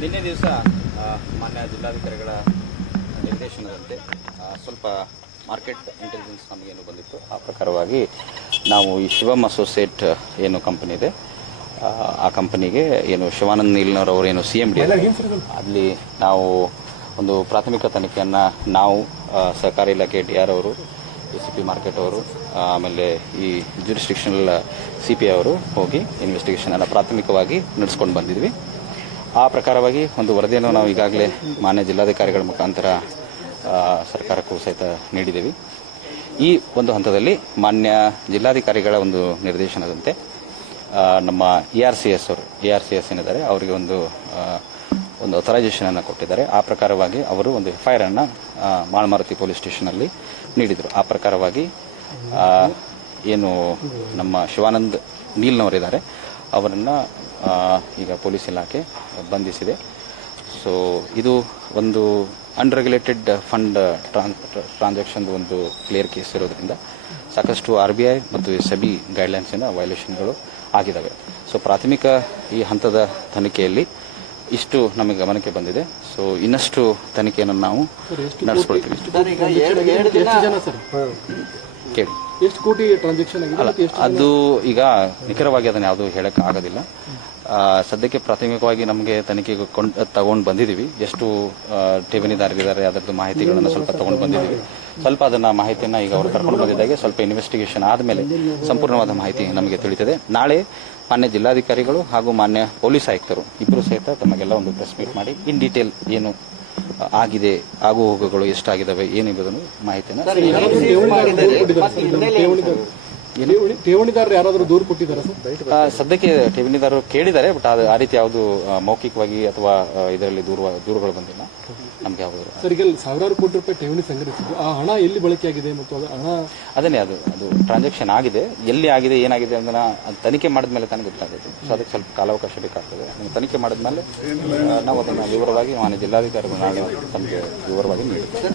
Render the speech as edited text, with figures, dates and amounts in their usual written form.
ನಿನ್ನೆ ದಿವಸ ಮಾನ್ಯ ಜಿಲ್ಲಾಧಿಕಾರಿಗಳ ನಿರ್ದೇಶನದಂತೆ ಸ್ವಲ್ಪ ಮಾರ್ಕೆಟ್ ಇಂಟೆಲಿಜೆನ್ಸ್ ನಮಗೇನು ಬಂದಿತ್ತು ಆ ಪ್ರಕಾರವಾಗಿ ನಾವು ಈ ಶಿವಮ್ ಅಸೋಸಿಯೇಟ್ ಏನು ಕಂಪನಿ ಇದೆ ಆ ಕಂಪನಿಗೆ ಏನು ಶಿವಾನಂದ್ ನೀಲ್ನವರವರು ಏನು CMD ಅಲ್ಲಿ ನಾವು ಒಂದು ಪ್ರಾಥಮಿಕ ತನಿಖೆಯನ್ನು ನಾವು ಸಹಕಾರಿ ಇಲಾಖೆ DR ಅವರು ACP ಮಾರ್ಕೆಟ್ ಅವರು ಆಮೇಲೆ ಈ ಜ್ಯೂರಿಸ್ಡಿಕ್ಷನಲ್ CP ಅವರು ಹೋಗಿ ಇನ್ವೆಸ್ಟಿಗೇಷನ್ ಅನ್ನು ಪ್ರಾಥಮಿಕವಾಗಿ ನಡೆಸ್ಕೊಂಡು ಬಂದಿದ್ವಿ. ಆ ಪ್ರಕಾರವಾಗಿ ಒಂದು ವರದಿಯನ್ನು ನಾವು ಈಗಾಗಲೇ ಮಾನ್ಯ ಜಿಲ್ಲಾಧಿಕಾರಿಗಳ ಮುಖಾಂತರ ಸರ್ಕಾರಕ್ಕೂ ಸಹಿತ ನೀಡಿದ್ದೇವೆ. ಈ ಒಂದು ಹಂತದಲ್ಲಿ ಮಾನ್ಯ ಜಿಲ್ಲಾಧಿಕಾರಿಗಳ ಒಂದು ನಿರ್ದೇಶನದಂತೆ ನಮ್ಮ ARCS ಅವರು ಏನಿದ್ದಾರೆ ಅವರಿಗೆ ಒಂದು ಅಥರೈಸೇಷನ್ ಅನ್ನು ಕೊಟ್ಟಿದ್ದಾರೆ. ಆ ಪ್ರಕಾರವಾಗಿ ಅವರು ಒಂದು FIR ಅನ್ನು ಮಾಳಮಾರುತಿ ಪೊಲೀಸ್ ಸ್ಟೇಷನಲ್ಲಿ ನೀಡಿದರು. ಆ ಪ್ರಕಾರವಾಗಿ ಏನು ನಮ್ಮ ಶಿವಾನಂದ್ ನೀಲ್ನವರಿದ್ದಾರೆ ಅವರನ್ನು ಈಗ ಪೊಲೀಸ್ ಇಲಾಖೆ ಬಂಧಿಸಿದೆ. ಸೊ ಇದು ಒಂದು ಅನ್ರೆಗ್ಯುಲೇಟೆಡ್ ಫಂಡ್ ಟ್ರಾನ್ಸಾಕ್ಷನ್ ಒಂದು ಕ್ಲಿಯರ್ ಕೇಸ್ ಇರೋದ್ರಿಂದ ಸಾಕಷ್ಟು RBI ಮತ್ತು SEBI ಗೈಡ್ಲೈನ್ಸಿನ ವೈಲೇಷನ್ಗಳು ಆಗಿದ್ದಾವೆ. ಸೊ ಪ್ರಾಥಮಿಕ ಈ ಹಂತದ ತನಿಖೆಯಲ್ಲಿ ಇಷ್ಟು ನಮಗೆ ಗಮನಕ್ಕೆ ಬಂದಿದೆ. ಸೊ ಇನ್ನಷ್ಟು ತನಿಖೆಯನ್ನು ನಾವು ನಡೆಸ್ಕೊಳ್ತೀವಿ. ಕೇಳಿ ಎಷ್ಟು ಕೋಟಿ ಟ್ರಾನ್ಸಾಕ್ಷನ್ ಆಗಿದೆ? ಅದು ಈಗ ನಿಖರವಾಗಿ ಅದನ್ನು ಯಾವುದು ಹೇಳಕ್ಕೆ ಆಗೋದಿಲ್ಲ. ಸದ್ಯಕ್ಕೆ ಪ್ರಾಥಮಿಕವಾಗಿ ನಮಗೆ ತನಿಖೆಗೆ ತಗೊಂಡು ಬಂದಿದ್ದೀವಿ. ಎಷ್ಟು ಠೇವಣಿದಾರರಿದ್ದಾರೆ ಅದರದ್ದು ಮಾಹಿತಿಗಳನ್ನು ಸ್ವಲ್ಪ ತಗೊಂಡು ಬಂದಿದ್ದೀವಿ. ಸ್ವಲ್ಪ ಅದನ್ನ ಮಾಹಿತಿಯನ್ನು ಈಗ ಅವರು ಕರ್ಕೊಂಡು ಬಂದಿದ್ದಾಗೆ ಸ್ವಲ್ಪ ಇನ್ವೆಸ್ಟಿಗೇಷನ್ ಆದಮೇಲೆ ಸಂಪೂರ್ಣವಾದ ಮಾಹಿತಿ ನಮಗೆ ತಿಳಿಯುತ್ತದೆ. ನಾಳೆ ಮಾನ್ಯ ಜಿಲ್ಲಾಧಿಕಾರಿಗಳು ಹಾಗೂ ಮಾನ್ಯ ಪೊಲೀಸ್ ಆಯುಕ್ತರು ಇಬ್ಬರು ಸಹಿತ ತಮಗೆಲ್ಲ ಒಂದು ಪ್ರೆಸ್ ಮೀಟ್ ಮಾಡಿ ಇನ್ ಡೀಟೇಲ್ ಏನು ಆಗಿದೆ, ಆಗು ಹೋಗುಗಳು ಎಷ್ಟಾಗಿದ್ದಾವೆ ಏನೆಂಬುದನ್ನು ಮಾಹಿತಿಯನ್ನು ಠೇವಣಿದಾರರು ಯಾರಾದರೂ ದೂರು ಕೊಟ್ಟಿದ್ದಾರೆ ಸದ್ಯಕ್ಕೆ ಠೇವಣಿದಾರರು ಕೇಳಿದ್ದಾರೆ. ಬಟ್ ಅದು ಆ ರೀತಿ ಯಾವುದು ಮೌಖಿಕವಾಗಿ ಅಥವಾ ಇದರಲ್ಲಿ ದೂರುಗಳು ಬಂದಿಲ್ಲ ನಮ್ಗೆ ಯಾವುದು. ಸರ್, ಈಗ ಸಾವಿರಾರು ಕೋಟಿ ರೂಪಾಯಿ ಠೇವಣಿ ಸಂಗ್ರಹಿಸಿದ್ದು ಆ ಹಣ ಎಲ್ಲಿ ಬಳಕೆಯಾಗಿದೆ ಮತ್ತು ಅದು ಹಣ ಅದನ್ನೇ ಅದು ಟ್ರಾನ್ಸಾಕ್ಷನ್ ಆಗಿದೆ, ಎಲ್ಲಿ ಆಗಿದೆ ಏನಾಗಿದೆ ಅದನ್ನ ತನಿಖೆ ಮಾಡಿದ್ಮೇಲೆ ತಾನೇ ಗೊತ್ತಾಗುತ್ತೆ. ಸೊ ಅದಕ್ಕೆ ಸ್ವಲ್ಪ ಕಾಲಾವಕಾಶ ಬೇಕಾಗ್ತದೆ. ತನಿಖೆ ಮಾಡಿದ್ಮೇಲೆ ನಾವು ಅದನ್ನು ವಿವರವಾಗಿ ಮಾನ್ಯ ಜಿಲ್ಲಾಧಿಕಾರಿಗಳು ನಾಳೆ ತಮಗೆ ವಿವರವಾಗಿ ನೀಡುತ್ತೇವೆ.